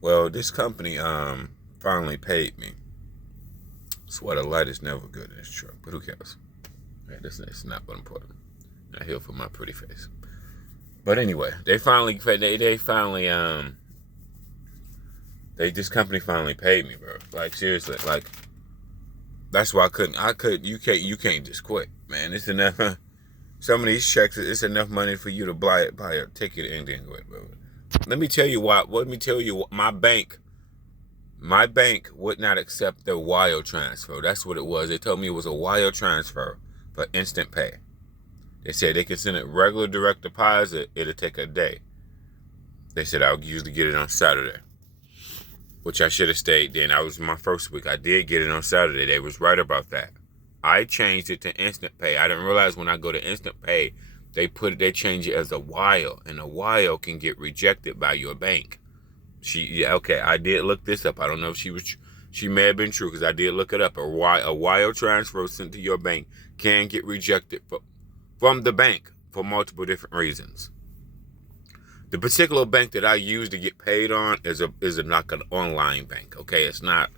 Well, this company finally paid me. Swear the light is never good in this truck, but who cares? Yeah, this is not what important. Not here for my pretty face. But anyway, they finally this company finally paid me, bro. Like seriously, like that's why you can't just quit, man. It's enough. Some of these checks, it's enough money for you to buy a ticket and then quit, bro. Let me tell you what. Let me tell you what. My bank would not accept the wire transfer. That's what it was. They told me it was a wire transfer for instant pay. They said they could send it regular direct deposit. It'll take a day. They said I would usually get it on Saturday, which I should have stayed then. I was my first week. I did get it on Saturday. They was right about that. I changed it to instant pay. I didn't realize when I go to instant pay, they change it as a wire, and a wire can get rejected by your bank. Okay, I did look this up. I don't know if she may have been true because I did look it up. A wire transfer sent to your bank can get rejected from the bank for multiple different reasons. The particular bank that I use to get paid on is like an online bank. Okay, it's not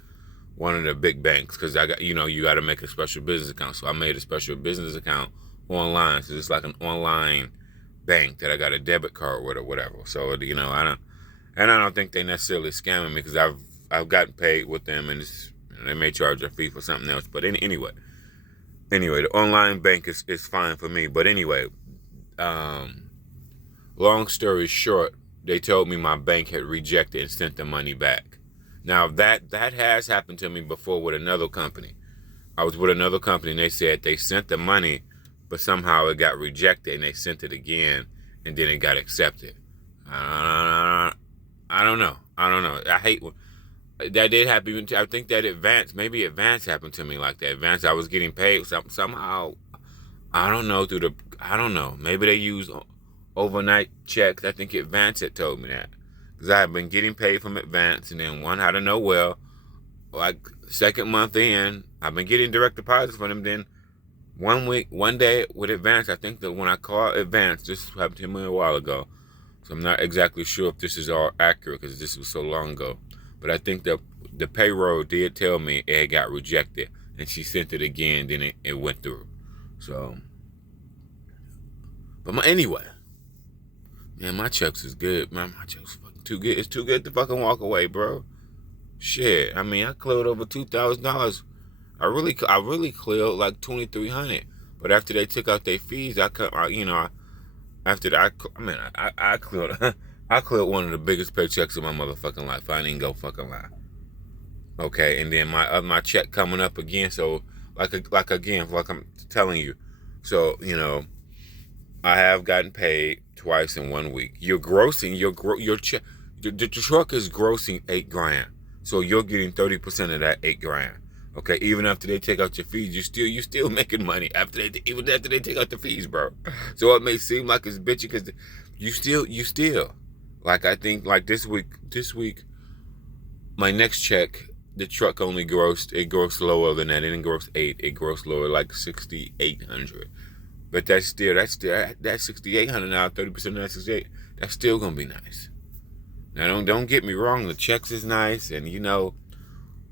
one of the big banks because you got to make a special business account. So I made a special business account online. So it's like an online bank that I got a debit card with or whatever. So I don't think they necessarily scamming me because I've gotten paid with them and they may charge a fee for something else. But anyway, the online bank is fine for me. But anyway, long story short, they told me my bank had rejected and sent the money back. Now that has happened to me before with another company. I was with another company and they said they sent the money, but somehow it got rejected and they sent it again and then it got accepted. I don't know. I hate when that did happen. I think that maybe Advance happened to me like that. Advance, I was getting paid somehow. I don't know. Maybe they use overnight checks. I think Advance had told me that because I have been getting paid from Advance, and then one out of nowhere, like second month in, I've been getting direct deposits from them. Then one day with Advance, I think that when I called Advance, this happened to me a while ago. So I'm not exactly sure if this is all accurate because this was so long ago. But I think that the payroll did tell me it got rejected. And she sent it again, then it went through. So, but anyway, man, my checks is good. Man, my checks fucking too good. It's too good to fucking walk away, bro. Shit, I mean, I cleared over $2,000. I really cleared like $2,300. But after they took out their fees, after that, I cleared I cleared one of the biggest paychecks of my motherfucking life. I ain't even go fucking lie. Okay, and then my check coming up again. So like I'm telling you, so I have gotten paid twice in 1 week. You're grossing your check. The truck is grossing $8,000, so you're getting 30% of that $8,000. Okay, even after they take out your fees, you still making money even after they take out the fees, bro. So it may seem like it's bitchy because you still like I think like this week my next check the truck only grossed lower than that. It didn't gross 8, it grossed lower like 6,800. But that's 6,800 now. 30% of that 68. That's still gonna be nice. Now don't get me wrong. The checks is nice, and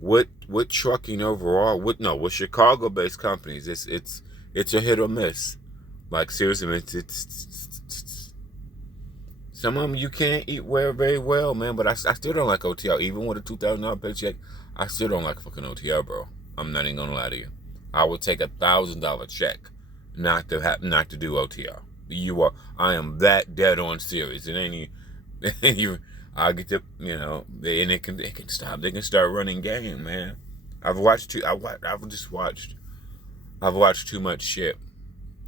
with trucking overall, with Chicago-based companies, it's a hit or miss. Like seriously, it's some of them you can't eat very well, man. But I still don't like OTL, even with a $2,000 paycheck. I still don't like fucking OTL, bro. I'm not even gonna lie to you. I would take $1,000 check not to do OTL. I am that dead on serious. It ain't even. I get to, and it can stop. They can start running game, man. I've watched too much shit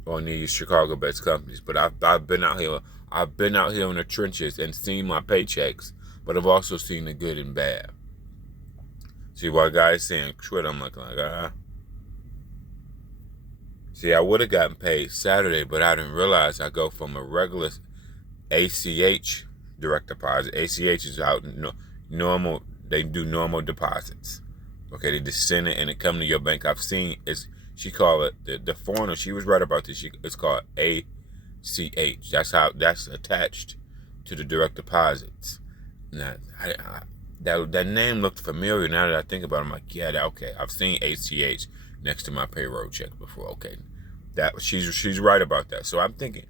on these Chicago-based companies. But I've been out here. I've been out here in the trenches and seen my paychecks. But I've also seen the good and bad. See why guys saying quit? I'm like See, I would have gotten paid Saturday, but I didn't realize I go from a regular ACH direct deposit. ACH is out normal. They do normal deposits. Okay, they just send it and it come to your bank. I've seen she call it the foreigner. She was right about this. It's called ACH. That's attached to the direct deposits. Now, That name looked familiar. Now that I think about it, I'm like, yeah, okay. I've seen ACH next to my payroll check before. Okay, that she's right about that. So I think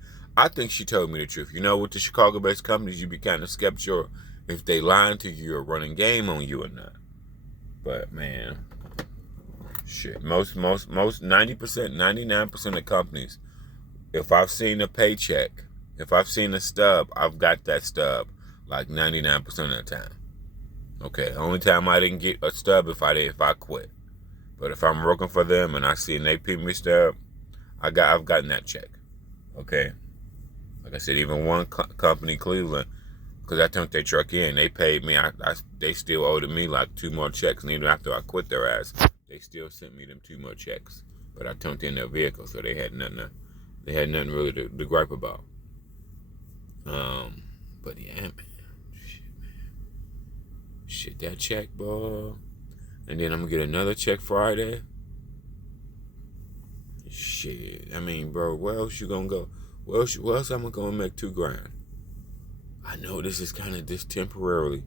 she told me the truth. You know, with the Chicago-based companies, you be kind of skeptical if they lying to you or running game on you or not. But man, shit, most 90%, 99% of companies, if I've seen a paycheck, if I've seen a stub, I've got that stub like 99% of the time. Okay, only time I didn't get a stub if I quit. But if I'm working for them and I see an AP me stub, I've gotten that check. Okay, like I said, even one company, Cleveland, because I turned their truck in, they paid me. They still owed me like 2 more checks, and even after I quit their ass, they still sent me them 2 more checks. But I turned in their vehicle, so they had nothing. They had nothing really to gripe about. But yeah, man. Shit, that check, boy. And then I'm gonna get another check Friday. Shit, I mean, bro, where else you gonna go? Where else I'm gonna make $2,000? I know this is kind of just temporarily,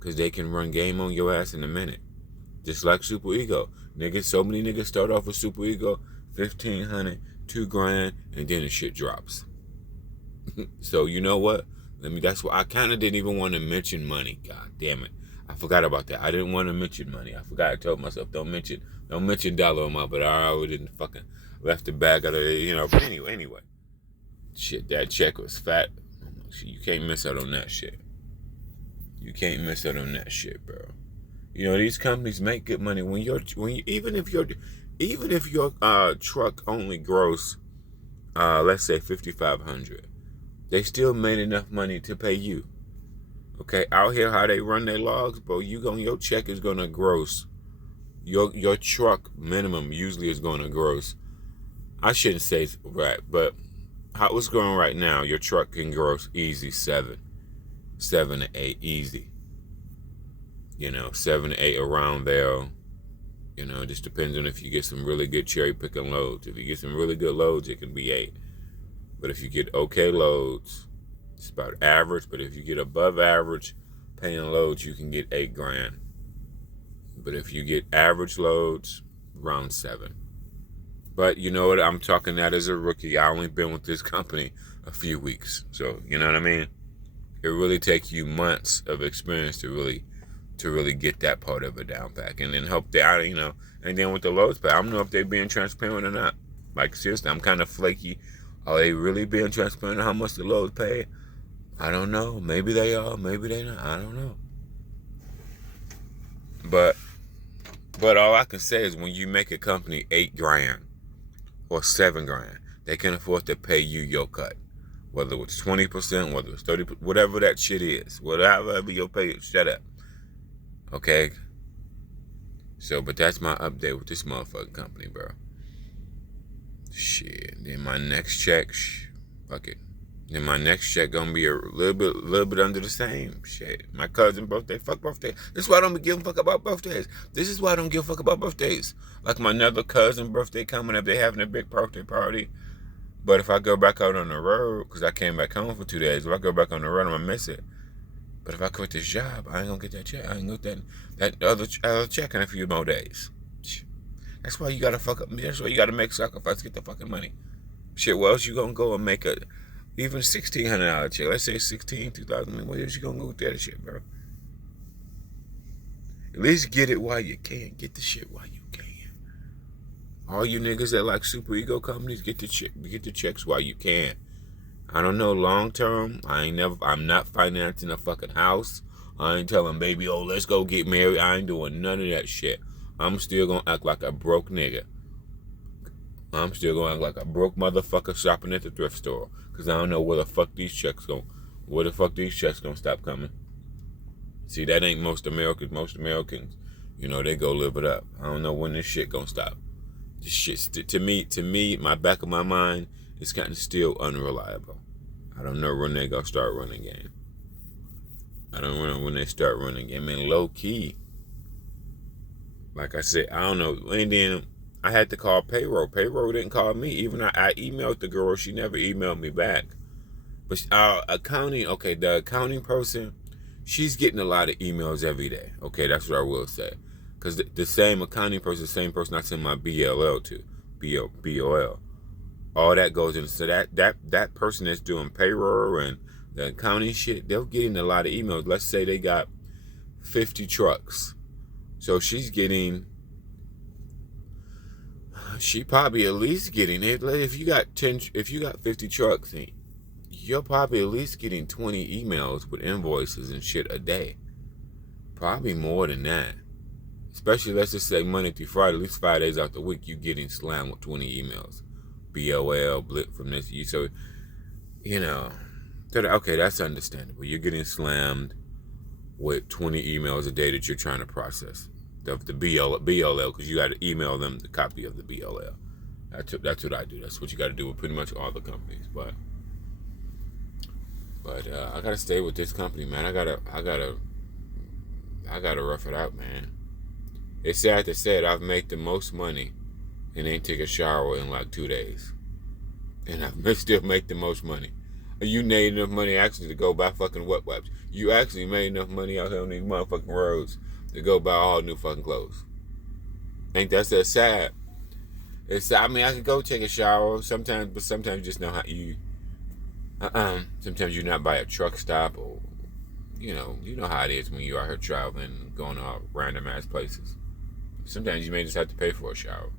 cause they can run game on your ass in a minute, just like Super Ego. Niggas, so many niggas start off with Super Ego, 1,500, $2,000, and then the shit drops. So you know what? That's why I kind of didn't even want to mention money. God damn it. I forgot about that. I didn't want to mention money. I forgot. I told myself, don't mention dollar amount, but I already didn't fucking left the bag out of it, you know. But anyway. Shit, that check was fat. You can't miss out on that shit. You can't miss out on that shit, bro. You know, these companies make good money even if your truck only gross let's say 5,500. They still made enough money to pay you. Okay, out here how they run their logs, bro, your check is gonna gross. Your truck minimum usually is gonna gross. I shouldn't say right, but how it's going right now, your truck can gross easy 7 to 8 easy. You know, 7 to 8 around there. You know, it just depends on if you get some really good cherry picking loads. If you get some really good loads, it can be 8. But if you get okay loads, it's about average. But if you get above average paying loads, you can get $8,000. But if you get average loads, around 7. But you know what? I'm talking that as a rookie. I only been with this company a few weeks. So, you know what I mean? It really takes you months of experience to really get that part of it down pack. And then help that, you know. And then with the loads pay, I don't know if they're being transparent or not. Like, seriously, I'm kind of flaky. Are they really being transparent on how much the loads pay? I don't know. Maybe they are. Maybe they not. I don't know. But all I can say is when you make a company $8,000 or $7,000, they can afford to pay you your cut. Whether it's 20%, whether it's 30%, whatever that shit is. Whatever your pay, shut up. Okay? So, but that's my update with this motherfucking company, bro. Shit. Then my next check, fuck it. Then my next check gonna be a little bit under the same shit. My cousin's birthday, fuck birthday. This is why I don't give a fuck about birthdays. This is why I don't give a fuck about birthdays. Like my another cousin birthday coming up, they having a big birthday party. But if I go back out on the road, because I came back home for 2 days, if I go back on the road, I'm gonna miss it. But if I quit this job, I ain't gonna get that check. I ain't gonna get that other check in a few more days. That's why you gotta fuck up. That's why you gotta make sacrifice to get the fucking money. Shit, what else you gonna go and make even $1,600 check? Let's say 2,000. Where else you gonna go with that shit, bro? At least get it while you can. Get the shit while you can. All you niggas that like super ego companies, get the checks while you can. I don't know, long term, I'm not financing a fucking house. I ain't telling baby, oh, let's go get married. I ain't doing none of that shit. I'm still gonna act like a broke nigga. I'm still gonna act like a broke motherfucker shopping at the thrift store. Cause I don't know where the fuck these checks gonna stop coming. See, that ain't most Americans. Most Americans, you know, they go live it up. I don't know when this shit gonna stop. This shit, to me, my back of my mind, it's kind of still unreliable. I don't know when they gonna start running game. I don't know when they start running game. I mean, low key. Like I said, I don't know. And then I had to call payroll. Payroll didn't call me. Even I emailed the girl. She never emailed me back. But the accounting person, she's getting a lot of emails every day. Okay, that's what I will say. Because the same accounting person, the same person I send my BLL to, BOL, all that goes in. So that person that's doing payroll and the accounting shit, they're getting a lot of emails. Let's say they got 50 trucks. So she probably at least getting it. If you got 50 trucks, you're probably at least getting 20 emails with invoices and shit a day. Probably more than that. Especially, let's just say Monday through Friday, at least 5 days out the week, you getting slammed with 20 emails. BOL, blip from this. So, okay, that's understandable. You're getting slammed with 20 emails a day that you're trying to process. The BLL, because you got to email them the copy of the BLL. That's what I do. That's what you got to do with pretty much all the companies. But I gotta stay with this company, man. I gotta rough it out, man. It's sad to say it. I've made the most money and ain't take a shower in like 2 days, and I still make the most money. You made enough money actually to go buy fucking wet wipes. You actually made enough money out here on these motherfucking roads to go buy all new fucking clothes. Ain't that so sad? I could go take a shower sometimes, but sometimes you just know how you. Sometimes you're not by a truck stop, or you know how it is when you are here traveling, going to random ass places. Sometimes you may just have to pay for a shower.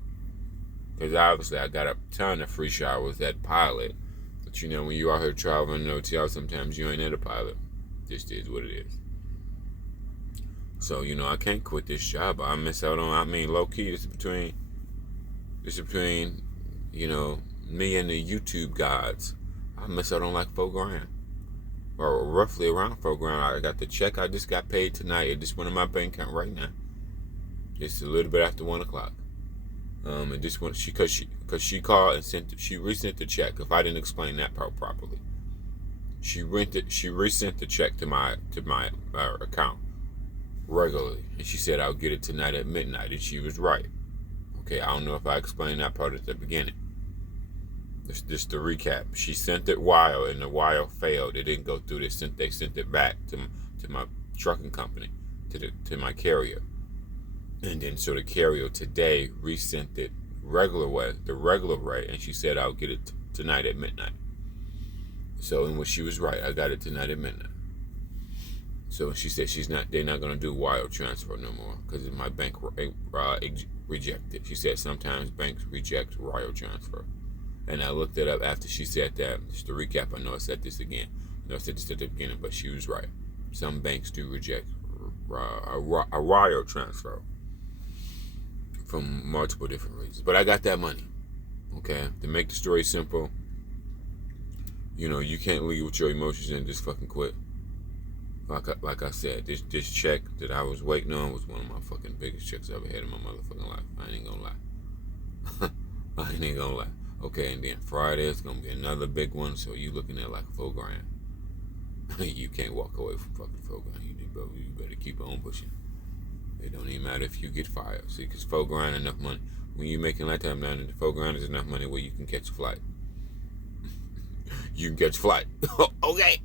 Because obviously I got a ton of free showers at Pilot. But when you are here traveling in hotel, sometimes you ain't at a Pilot. Just is what it is. So, I can't quit this job. I miss out on, low key, this is between, me and the YouTube gods. I miss out on like $4,000. Or roughly around $4,000. I got the check I just got paid tonight. It just went in my bank account right now. Just a little bit after 1 o'clock. And just went, because she called and she resent the check. If I didn't explain that part properly, she resent the check to my account regularly, and she said I'll get it tonight at midnight, and she was right. Okay, I don't know if I explained that part at the beginning. Just to recap, she sent it wire, and the wire failed. It didn't go through. They sent it back to my trucking company, to my carrier, and then so the carrier today resent it the regular way, and she said I'll get it tonight at midnight. So, and when she was right, I got it tonight at midnight. So she said they're not gonna do wire transfer no more because my bank rejected. She said sometimes banks reject wire transfer. And I looked it up after she said that. Just to recap, I know I said this again. I know I said this at the beginning, but she was right. Some banks do reject a wire transfer from multiple different reasons. But I got that money. Okay? To make the story simple, you can't leave with your emotions and just fucking quit. Like I said, this check that I was waiting on was one of my fucking biggest checks I ever had in my motherfucking life. I ain't gonna lie. I ain't gonna lie. Okay, and then Friday is gonna be another big one, so you looking at like $4,000. You can't walk away from fucking $4,000. You better keep on pushing. It don't even matter if you get fired. See, because $4,000 enough money. When you making like that, man, $4,000 is enough money where you can catch a flight. You can catch a flight. Okay.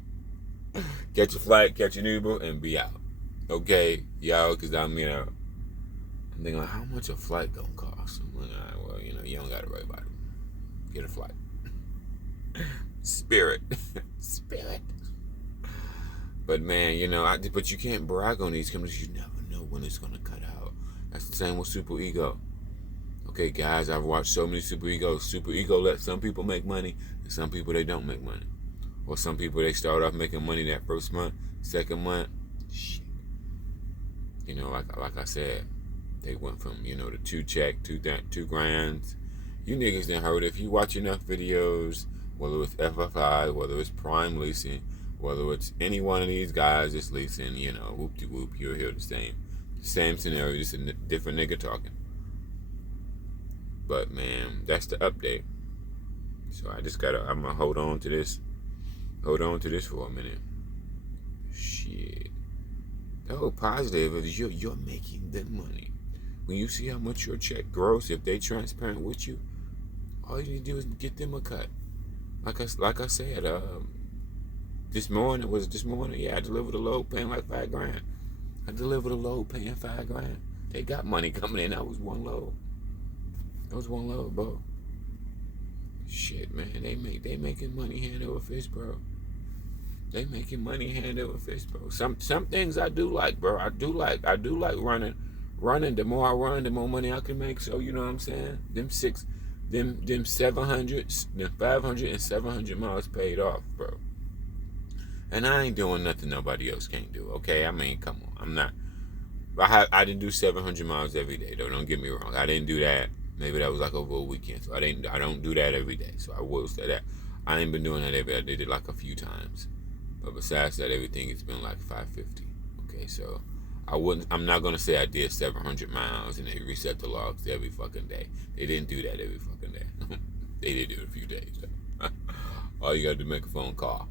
Catch a flight, catch an Uber, and be out. Okay, y'all, because I'm thinking like, how much a flight gonna cost? I'm like, all right, well, you don't gotta worry about it. Get a flight. Spirit. But man, but you can't brag on these companies. You never know when it's gonna cut out. That's the same with Super Ego. Okay, guys, I've watched so many Super Egos. Super Ego let some people make money, and some people they don't make money. Or some people they start off making money that first month, second month, shit. Like I said, they went from the $2,000. You niggas done heard if you watch enough videos, whether it's FFI, whether it's Prime Leasing, whether it's any one of these guys that's leasing, whoop-de-whoop, you'll hear the same scenario, just a different nigga talking. But man, that's the update. So I'm gonna hold on to this for a minute. Shit. The whole positive is you're making the money. When you see how much your check grows, if they transparent with you, all you need to do is get them a cut. Like I said, This morning, was it this morning? Yeah, I delivered a load paying like $5,000. I delivered a load paying $5,000. They got money coming in. That was one load. That was one load, bro. Shit, man, they making money hand over fist, bro. They making money hand over fist, bro. Some things I do like, bro. I do like running. Running. The more I run, the more money I can make. So you know what I'm saying? Them 700, them 500 and 700 miles paid off, bro. And I ain't doing nothing nobody else can't do. Okay, I mean, come on. I'm not. I didn't do 700 miles every day though. Don't get me wrong. I didn't do that. Maybe that was like over a weekend. So I don't do that every day. So I will say that I ain't been doing that every day. I did it like a few times. But besides that, everything has been like 550. Okay, so I'm not gonna say I did 700 miles and they reset the logs every fucking day. They didn't do that every fucking day. They did do it a few days though. All you gotta do is make a phone call.